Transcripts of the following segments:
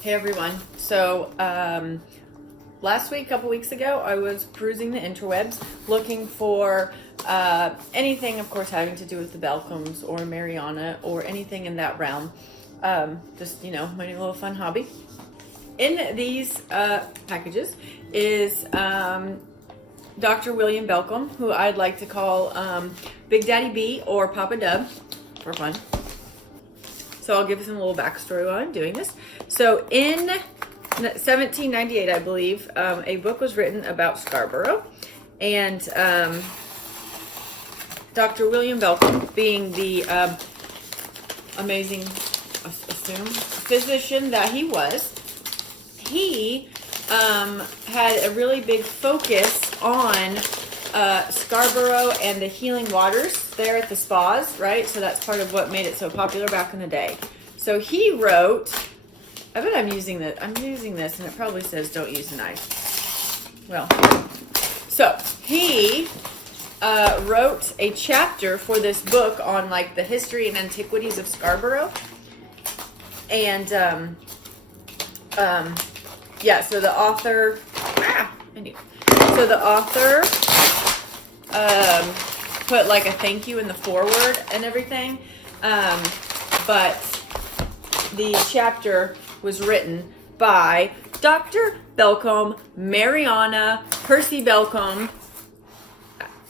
Hey everyone. So last week, a couple weeks ago, I was perusing the interwebs looking for anything, of course, having to do with the Belcombes or Mariana or anything in that realm. Just, my new little fun hobby. In these packages is Dr. William Belcombe, who I'd like to call Big Daddy B or Papa Dub for fun. So I'll give some little backstory while I'm doing this. So in 1798, I believe, a book was written about Scarborough, and Dr. William Belcombe, being the amazing, physician that he was, he had a really big focus on Scarborough and the healing waters there at the spas, right? So that's part of what made it so popular back in the day. So he wrote, I bet I'm using this, and it probably says don't use a knife. Well, so he wrote a chapter for this book on like the history and antiquities of Scarborough. And yeah, so the author, put like a thank you in the foreword and everything. But the chapter was written by Dr. Belcombe, Mariana, Percy Belcombe,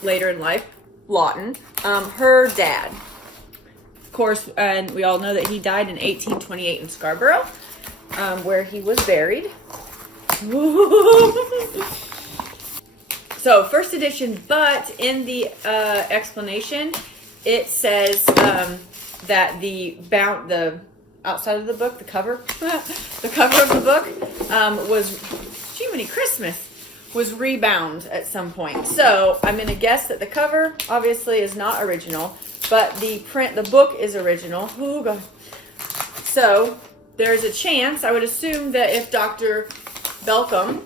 later in life, Lawton, her dad. Of course, and we all know that he died in 1828 in Scarborough, where he was buried. So, first edition, but in the explanation, it says that the outside of the book, the cover, the cover of the book was, Jiminy Christmas, was rebound at some point. So, I'm going to guess that the cover obviously is not original, but the book is original. Oh, God. So, there's a chance, I would assume that if Dr. Belcombe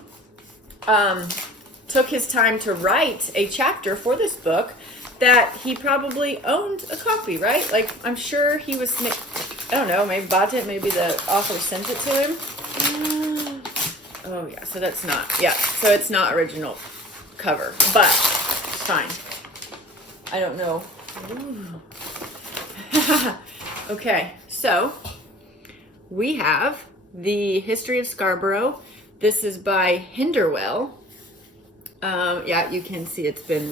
took his time to write a chapter for this book, that he probably owned a copy, right? Like, I'm sure he was, I don't know, maybe bought it, maybe the author sent it to him. Oh, yeah, so that's not, yeah, so it's not original cover, but it's fine. I don't know. Okay, so we have the History of Scarborough. This is by Hinderwell. Yeah, you can see it's been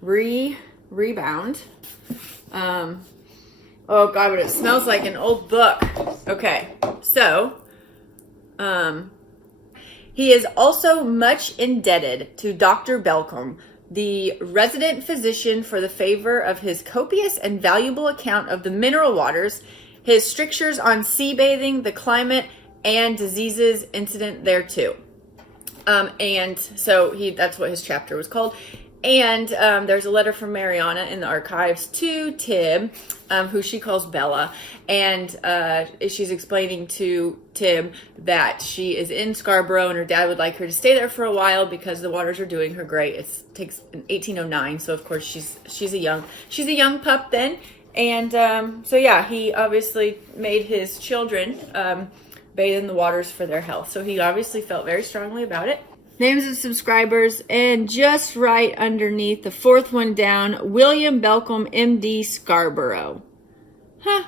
rebound. Oh God, but it smells like an old book. Okay, so he is also much indebted to Dr. Belcombe, the resident physician, for the favor of his copious and valuable account of the mineral waters, his strictures on sea bathing, the climate, and diseases incident thereto. And so that's what his chapter was called. And there's a letter from Mariana in the archives to Tim, who she calls Bella. And she's explaining to Tim that she is in Scarborough and her dad would like her to stay there for a while because the waters are doing her great. It takes 1809, so of course she's a young pup then. And so yeah, he obviously made his children bathe in the waters for their health. So he obviously felt very strongly about it. Names of subscribers, and just right underneath, the fourth one down, William Belcombe, MD, Scarborough. Huh.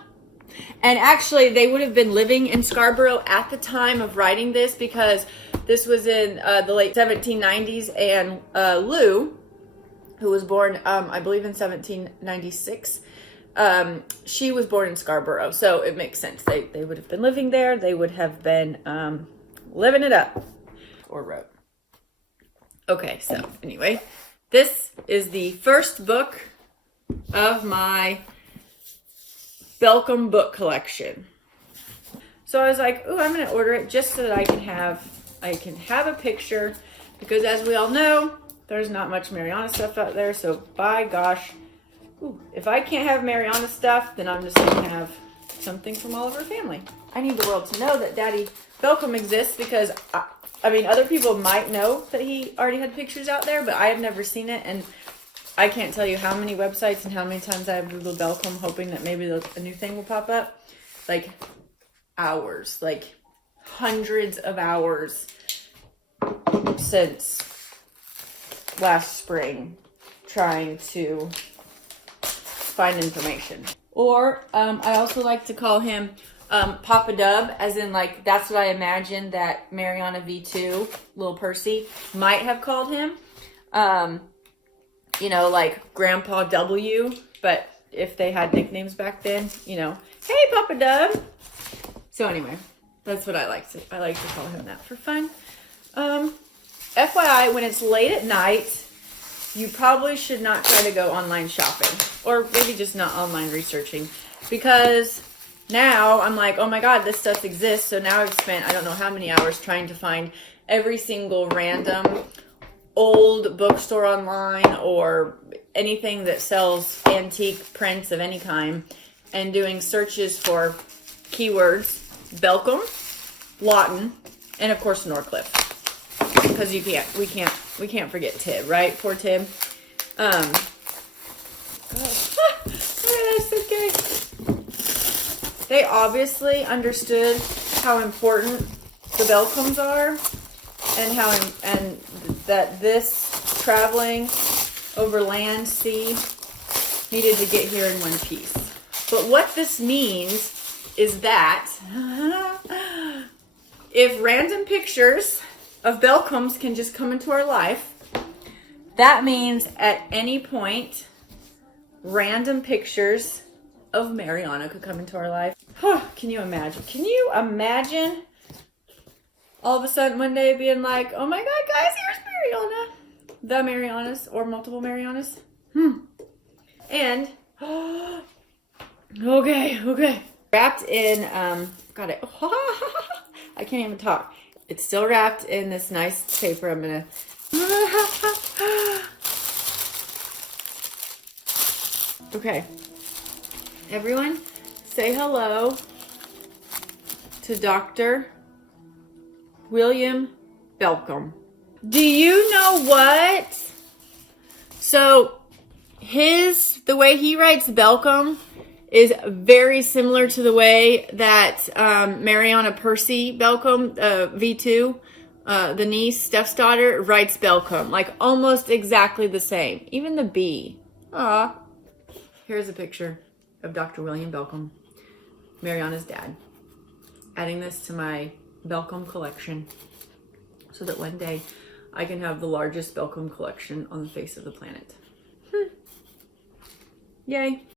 And actually, they would have been living in Scarborough at the time of writing this, because this was in the late 1790s, and Lou, who was born, I believe, in 1796, she was born in Scarborough, so it makes sense. They would have been living there. They would have been living it up, or wrote. Okay, so anyway, this is the first book of my Belcombe book collection. So I was like, ooh, I'm going to order it just so that I can have a picture, because as we all know, there's not much Mariana stuff out there. So by gosh, if I can't have Mariana stuff, then I'm just going to have something from all of her family. I need the world to know that Daddy Belcombe exists, because I mean, other people might know that he already had pictures out there, but I have never seen it, and I can't tell you how many websites and how many times I have Googled Belcombe hoping that maybe a new thing will pop up. Like, hours. Like, hundreds of hours since last spring trying to find information. Or I also like to call him Papa Dub, as in like that's what I imagine that Mariana V2, little Percy, might have called him. You know, like Grandpa W, but if they had nicknames back then, you know, hey Papa Dub. So anyway, that's what I like to call him that for fun. FYI, when it's late at night, you probably should not try to go online shopping, or maybe just not online researching, because now I'm like, oh my God, this stuff exists. So now I've spent, I don't know how many hours trying to find every single random old bookstore online or anything that sells antique prints of any kind, and doing searches for keywords, Belcombe, Lawton, and of course Norcliffe. Because we can't forget Tib, right? Poor Tib. They obviously understood how important the Belcombes are, and that this traveling over land, sea, needed to get here in one piece. But what this means is that if random pictures of Belcombes can just come into our life, that means at any point, random pictures of Mariana could come into our life. Can you imagine? Can you imagine all of a sudden one day being like, oh my God, guys, here's Mariana. The Marianas or multiple Marianas. And, okay. Wrapped in, got it. I can't even talk. It's still wrapped in this nice paper. I'm gonna. Okay. Everyone, say hello to Dr. William Belcombe. Do you know what? So, the way he writes Belcombe is very similar to the way that Mariana Percy Belcombe, V2, the niece, Steph's daughter, writes Belcombe. Like almost exactly the same. Even the B. Aw. Here's a picture of Dr. William Belcombe, Mariana's dad. Adding this to my Belcombe collection so that one day I can have the largest Belcombe collection on the face of the planet. Yay.